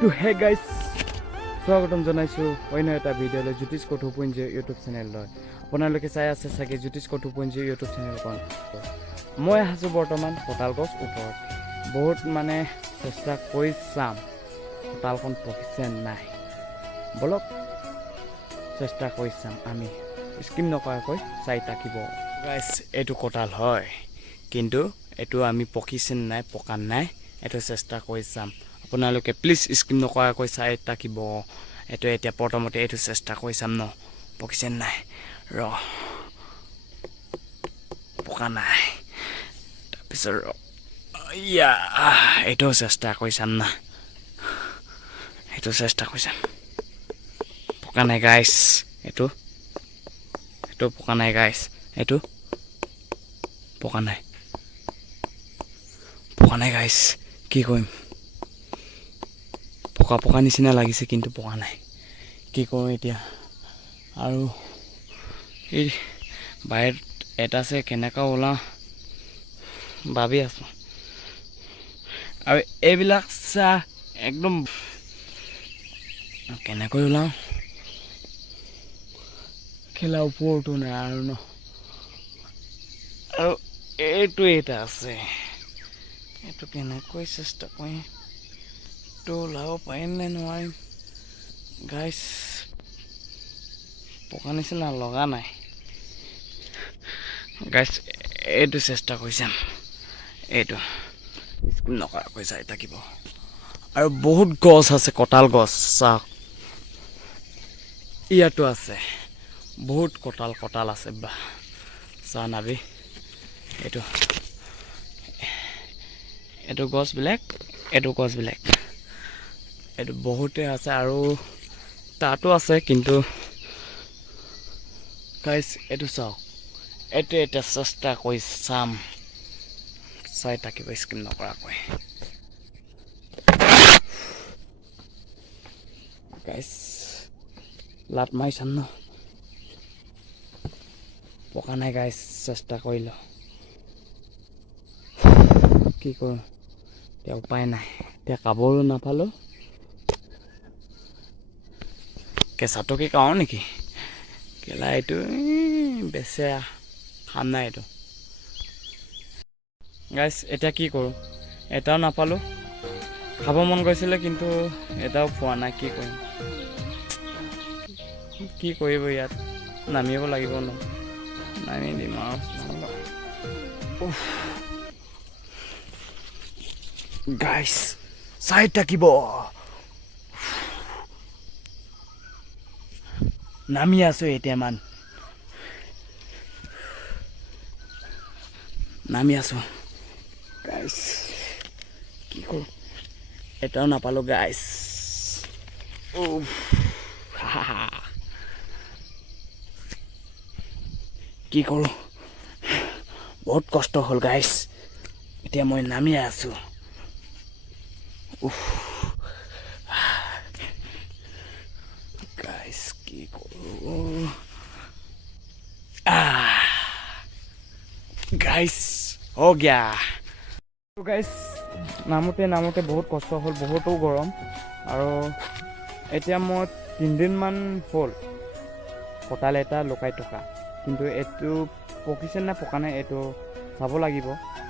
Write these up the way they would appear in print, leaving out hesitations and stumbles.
তো hey guys স্বাগতম জনাইছোঁ অন্য এটা ভিডিঅ'লৈ জ্যোতিষ কঠুপুঞ্জ ইউটিউব চেনেললৈ আপোনালোকে চাই আছে চাগে জ্যোতিষ কঠুপুঞ্জ ইউটিউব চেনেলখন মই আছোঁ বৰ্তমান কঁঠাল গছ ওপৰত বহুত মানে চেষ্টা কৰি চাম কঁঠালখন পকিছে নাই বলক চেষ্টা কৰি চাম আমি স্কিম নকৰাকৈ চাই থাকিব গাইজ এইটো কঁঠাল হয় কিন্তু এইটো আমি পকিছে নাই পকা নাই এইটো চেষ্টা কৰি চাম আপোনালোকে প্লিজ স্কিম নকৰাকৈ চাই থাকিব এইটো এতিয়া প্ৰথমতে এইটো চেষ্টা কৰি চাম ন পকিছে নাই ৰ পকা নাই তাৰপিছত ইয়া এইটো চেষ্টা কৰি চাম না এইটো চেষ্টা কৰি চাম পকা নাই গাইছ এইটো পকা নাই গাইছ এইটো পকা নাই গাইছ কি কৰিম পকা নিচিনা লাগিছে কিন্তু পকা নাই কি কৰোঁ এতিয়া আৰু এই বাহিৰত এটা আছে কেনেকৈ ওলাওঁ ভাবি আছোঁ আৰু এইবিলাক চাহ একদম কেনেকৈ ওলাওঁ খেলা ওপৰতো নাই আৰু ন আৰু এইটো এটা আছে এইটো কেনেকৈ চেষ্টা কৰিম তো ওলাব পাৰিম নে নোৱাৰিম গাইছ পকা নিচিনা লগা নাই গাইছ এইটো চেষ্টা কৰি চাম এইটো স্কিম নকৰাকৈ চাই থাকিব আৰু বহুত গছ আছে কঁঠাল গছ চাওক ইয়াতো আছে বহুত কঁঠাল আছে বা চাহ নাবি এইটো গছবিলাক এইটো বহুতে আছে আৰু তাতো আছে কিন্তু গাইছ এইটো চাওক এইটো এটা চেষ্টা কৰি চাম চাই থাকিব স্কিম নকৰাকৈ গাইছ লাট মাৰি চাম ন পকা নাই গাইছ চেষ্টা কৰিলো কি কৰোঁ এতিয়া উপায় নাই এতিয়া কাবৰো নাপালোঁ কেঁচাটোকে খাওঁ নেকি কেলা এইটো বেচেৰা খাম নাই এইটো গাইছ এতিয়া কি কৰোঁ এটাও নাপালোঁ খাব মন গৈছিলে কিন্তু এটাও পোৱা নাই কি কৰিব ইয়াত নামিব লাগিব ন নামি দিম আৰু গাইছ চাই থাকিব নামি আছোঁ এতিয়া নামি আছোঁ গাইছ কি কৰোঁ এটাও নাপালোঁ গাইছ কি কৰোঁ বহুত কষ্ট হ'ল গাইছ এতিয়া মই নামি আছোঁ গাইছ কি কৰোঁ গাইছ হৈ গয়া গাইছ নামোতে বহুত কষ্ট হ'ল বহুতো গৰম আৰু এতিয়া মই 3 দিনমান হ'ল কঁঠাল এটা লুকাই থকা কিন্তু এইটো পকিছে নে পকা নাই এইটো চাব লাগিব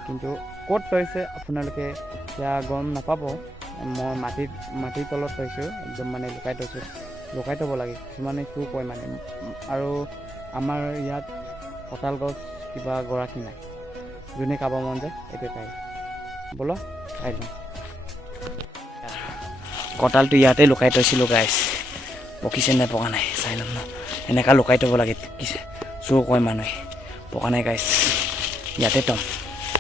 কিন্তু ক'ত থৈছে আপোনালোকে এতিয়া গম নাপাব মই মাটিৰ তলত থৈছোঁ একদম মানে লুকাই থ'ব লাগে কিছুমানে চুৰ কৰে মানে আৰু আমাৰ ইয়াত কঁঠাল গছ কিবা গৰাকী নাই যোনে খাব মন যায় এইটো খাই ব'ল খাই লওঁ কঁঠালটো ইয়াতে লুকাই থৈছিলোঁ গাইছ পকিছে নে পকা নাই চাই ল'ম ন এনেকুৱা লুকাই থ'ব লাগে চুৰ কৰে মানুহে পকা নাই গাইছ ইয়াতে থ'ম